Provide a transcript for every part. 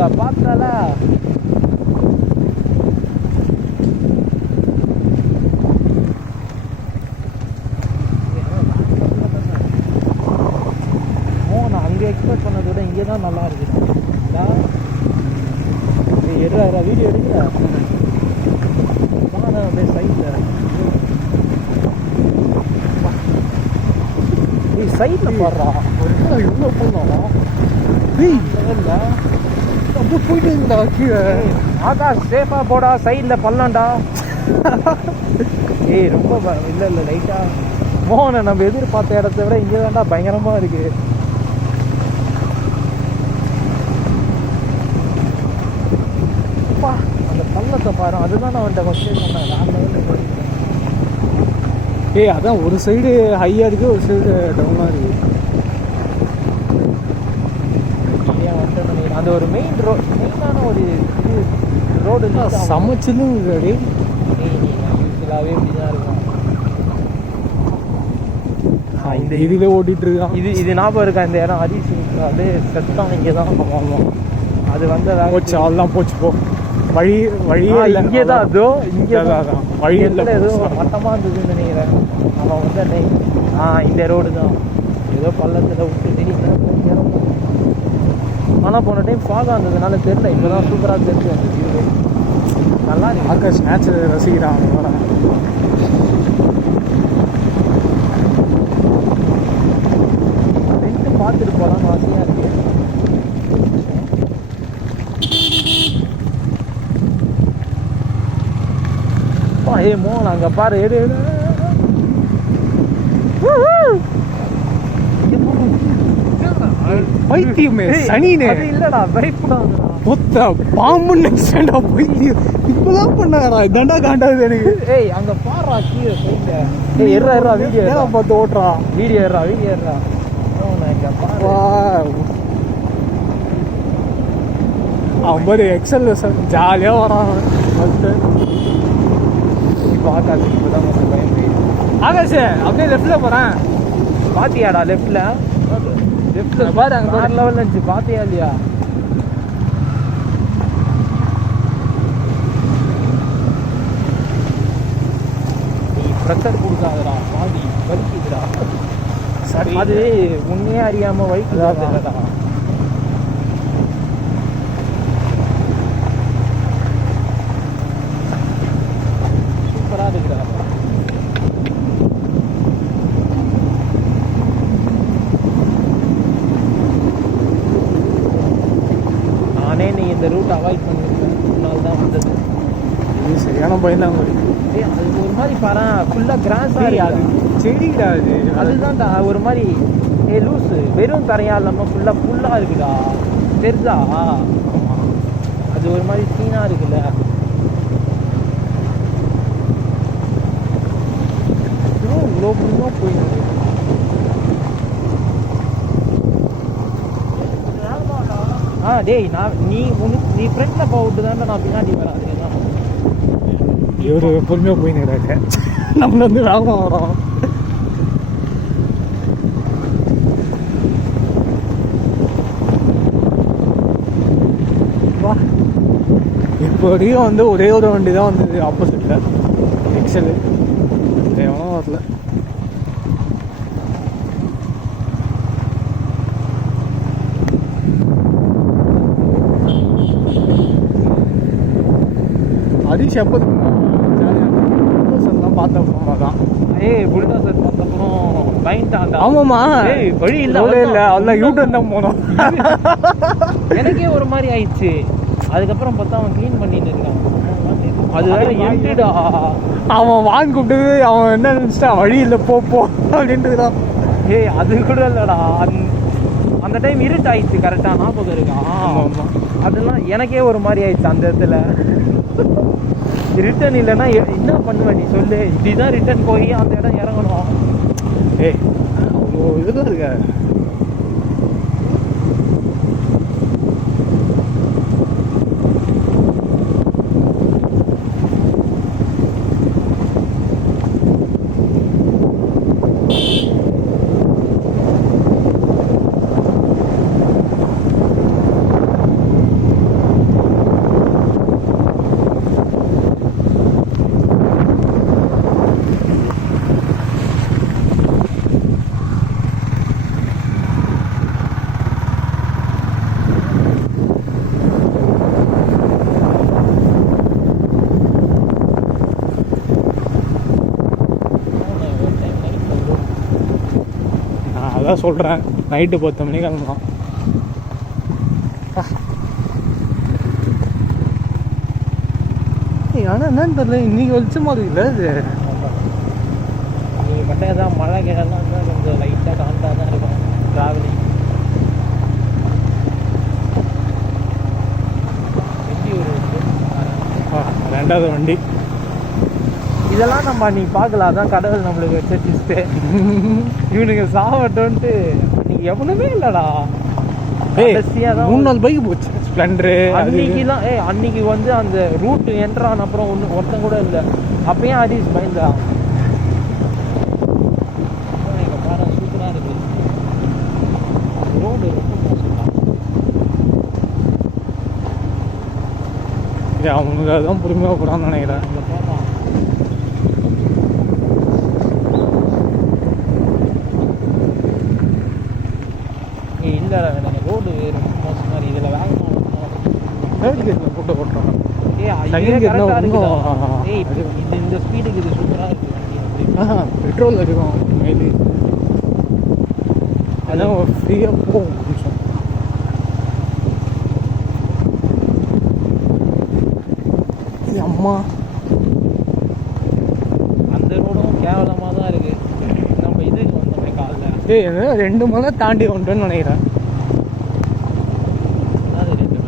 இருக்கா பார்த்தால. நான் அங்கே எக்ஸ்பெக்ட் பண்ணதை விட இங்கே தான் நல்லா இருக்குது. எடுறா வீடியோ எடுக்கிற அப்படியே சைடில் சைடில் பாடுறா ஒரு எவ்வளோ போடலாம். இல்லை அப்போ போயிட்டு இருந்தா கீழே ஆகாஷ் சேஃபாக போடா, சைடில் பல்லாண்டா. ஏய் ரொம்ப இல்லை இல்லை லைட்டாக மோகனை நம்ம எதிர்பார்த்த இடத்த விட இங்கே தான்டா பயங்கரமாக இருக்குது. அந்த பள்ளத்தை பாரு, அதுதான் நான் அவன்கிட்ட ஃபஸ்ட்டே சொன்னேன். நான் லெவலில் ஏய் அதான் ஒரு சைடு ஹையாக இருக்குது, ஒரு சைடு டவுனாக இருக்குது. ஏன் வந்துட்டு அந்த ஒரு மெயினான ஒரு இது ரோடு சமைச்சதும் ரெடி. யூஸ்வலாகவே இப்படி தான் இருக்கும். இந்த இதுவே ஓட்டிகிட்டு இருக்கான். இது ஞாபகம் இருக்கா இந்த இடம் ஹரிஸ் அது செத்தான் இங்கே தான். ஆமாம் அது வந்து போச்சு, அதெல்லாம் போச்சு. போ வழியே இங்கே தான். அதோ இங்கே தான் வழி இல்லை, எதுவும் மட்டமாக இருந்ததுன்னு நினைக்கிறேன். அவன் வந்து இந்த ரோடு தான் ஏதோ பள்ளத்தில் விட்டு திடீர்னு. ஆனால் போன டைம் ஃபாகாக இருந்ததுனால தெரியல, இப்போ தான் சூப்பராக தெரிஞ்சு அந்த வியூவே நல்லா இருக்கு. ஆகாஷ் நேச்சுரல் ரசிக்கிறான். ரெண்டு பார்த்துட்டு போகலான்னு ஆசையாக இருக்கு. ஏ மோகன் அங்கே பாரு, எடு எடு. பைத்தியமே சனினே இல்லடா, பயப்படாதடா. பாம்புன்னு பைத்தியம் இப்பதான் பண்ணாடா. இதாண்டா காண்டாது எனக்கு. ஏய் அங்க பாடுறா கீழே சைட்ல. ஏய் எர்றா வீடியோ பார்த்து ஓட்டுறா. வீடியோ எர்றா. அவன் பாரு எக்ஸல் ஜாலியா வரான். இப்போ ஆகாஷ் இப்போதான் கொஞ்சம் பயம் போயிடும். ஆகாஷ் அப்படியே லெஃப்ட்ல போறேன். பாத்தியாடா லெஃப்ட்ல பாரு, அங்கே வேற லெவலில் இருந்துச்சு. பாத்தியா இல்லையா? நீ ப்ரெஷர் கொடுக்காதடா, பாதி வலிக்குதுடா. சரி அது உண்மையே அறியாமல் வலிக்குதாடா. சூப்பராக இருக்குடா. நீ இந்த ரூட் அவாய்ட் பண்ணிருக்கேன், அதனால தான் வந்தது. இது சரியான பயம் தான். அது ஒரு மாதிரி பாரு, ஃபுல்லாக கிராஸாக அது செடிடா. அதுதான்டா ஒரு மாதிரி லூஸு, வெறும் தரையா இல்லாமல் ஃபுல்லாக இருக்குடா. தெரிதா? அது ஒரு மாதிரி சீனாக இருக்குல்ல. இவ்வளோ ஃபுல்லாக போயிடுது. டேய் நீ ஃப்ரெண்ட்ல போட்டு தானே நான் பின்னாடி வரேன். அதுதான் இவரு பொறுமையாக போயின்னு நம்மள வந்து வேகமாக வரோம். வா இப்போதையும் வந்து ஒரே ஒரு வண்டி தான் வந்து ஆப்போசிட்டில் எக்ஸலு. எவனும் வரல. ஹரிஷ் எப்போ புல்டோசர்லாம் பார்த்த அப்புறமா தான். புல்டோசர் பார்த்தப்பறம் பயன்ட்டான். ஆமாம்மா வழி இல்லை அதில் யூட்டன் தான் போனோம். எனக்கே ஒரு மாதிரி ஆயிடுச்சு. அதுக்கப்புறம் பார்த்தா அவன் க்ளீன் பண்ணிட்டு இருக்கான். அது வேற எம்டிடா. அவன் வாங்கி கூப்பிட்டு அவன் என்ன நினச்சிட்டா வழி இல்லை போ அப்படின்ட்டுதான். அது கூட இல்லைடா, அந்த டைம் இருட்டாயிடுச்சு. கரெக்டாக ஞாபகம் இருக்கான். அதெல்லாம் எனக்கே ஒரு மாதிரி ஆயிடுச்சு அந்த இடத்துல. ரிட்டன் இல்லைன்னா என்ன பண்ணுவேன் நீ சொல்லு. இப்படிதான் ரிட்டன் போய் அந்த இடம் இறங்கணும். அவ்வளோ இதுதான் இருக்க. அதான் சொல்கிறேன், நைட்டு 10 மணிக்கு கிளம்பலாம். ஆனால் என்னன்னு தெரியல, இன்னைக்கு வெளிச்சமாக இருக்குல்ல இது. இன்னைக்கு மட்டும் ஏதாவது மழை கிழலாம் இருந்தால் கொஞ்சம் லைட்டாக காண்டாக தான் இருக்கும் ட்ராவலிங். வண்டி ஒரு 2வது வண்டி. இதெல்லாம் நம்ம அன்றைக்கி பார்க்கலாம். அதான் கடவுள் நம்மளுக்கு வச்சுட்டு இவனுக்கு சாவட்டோன்ட்டு அன்றைக்கி எவனுமே இல்லைடா. கடைசியாக தான் 3 நாள் பைக்கு போச்சு ஸ்ப்ளெண்டரு அன்றைக்கிலாம். அன்றைக்கி வந்து அந்த ரூட்டு என்ட்ரான அப்புறம் ஒருத்தன் கூட இல்லை. அப்பயும் ஹரிஷ் பயந்தான். சூப்பராக இருக்குது ரோடு, ரொம்ப அவனுக்கு அதுதான் பொறுமையாக போகிறான்னு நினைக்கிறேன். இல்லை எனக்கு ரோடு ரொம்ப மோசமாக இருக்குது. இதில் வேகமாக தேர்ட் கேட்டில் போட்டு ஓட்டுறாங்க. இந்த ஸ்பீடுக்கு இது சூப்பராக இருக்குது வண்டி. பெட்ரோல் இருக்கும் மெயிலி, அதான் ஃப்ரீயாக போகும். நிமிஷம் அம்மா அந்த ரோடும் கேவலமாக தான் இருக்குது. நம்ம இதுக்கு வந்தோமே காலைல 2 மலை தாண்டி வந்துட்டோன்னு நினைக்கிறேன்.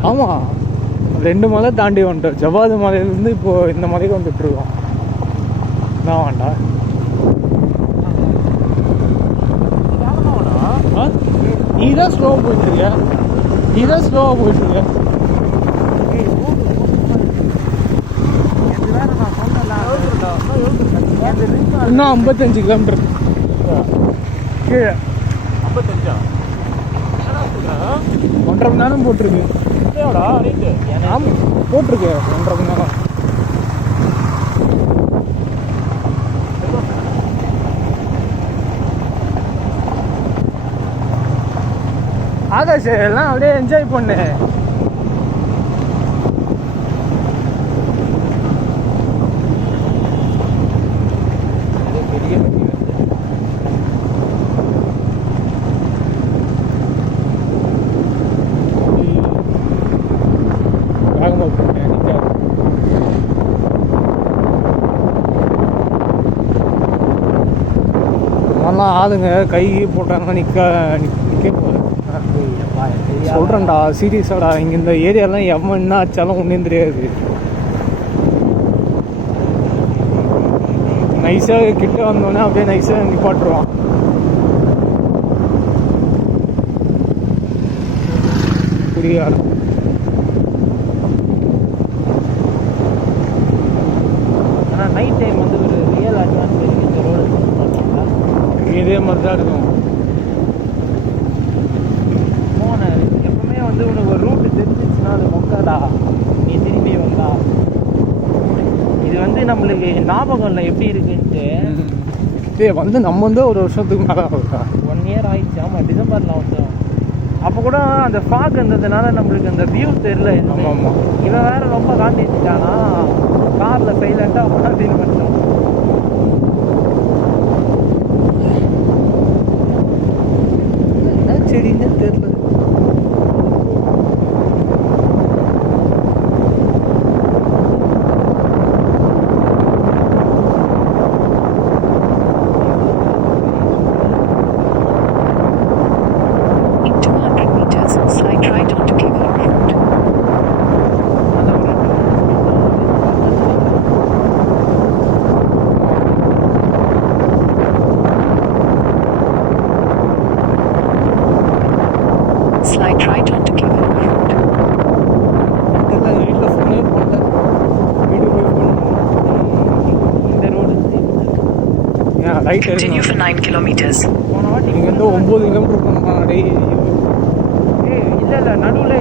ஆமாம், 2 மலை தாண்டி வந்துட்டோம். ஜவாது மலையிலேருந்து இப்போது இந்த மலைக்கு வந்துட்டுருக்கோம். நான் வேண்டா நீ தான் ஸ்லோவாக போயிட்டுருக்க. இன்னும் 55 கிலோமீட்டர் கீழே. 55 1.5 மணி நேரம் போட்டிருக்கு. ஆமாம் போட்டிருக்கு 1.5 மணி நேரம். ஆகாஷ் எல்லாம் அப்படியே என்ஜாய் பண்ணு. பெரிய வண்டி நல்லா ஆளுங்க கை போட்டாங்கன்னா நிற்க போகுது. சொல்கிறேன்டா சீரியஸாடா. இங்கே இந்த ஏரியாலாம் எவன் என்ன ஆச்சாலும் ஒன்றும் தெரியாது. நைஸாக கிட்ட வந்தோடனே அப்படியே நைஸாக நிப்பாட்டுருவான். புரியாது. ஆனால் நைட் டைம் வந்து ஒரு ரியல் அட்வான்டேஜ் இந்த ரோடு இதே மாதிரி தான் இருக்கும். எப்பவுமே வந்து உனக்கு ஒரு ரூட்டு தெரிஞ்சிச்சுன்னா அது மொக்காடா, நீ திரும்பி வந்தா. இது வந்து நம்மளுக்கு ஞாபகம் இல்லை எப்படி இருக்குன்ட்டு. வந்து நம்ம வந்து ஒரு வருஷத்துக்கு மேலே ஆகுதா, 1 இயர் ஆயிடுச்சு. ஆமாம், டிசம்பரில் வந்தோம். அப்போ கூட அந்த ஃபாக் இருந்ததுனால நம்மளுக்கு அந்த வியூ தெரியல. ஆமாம், இவன் வேற ரொம்ப காண்டிட்டானா காரில் சைலண்டாக உட்காந்து பண்ணோம். என்ன செடின்னு தெரியல. Continue for 9 kilometers. இங்கேருந்து 9 கிலோமீட்டர் போனோம். இல்லை நடுவில்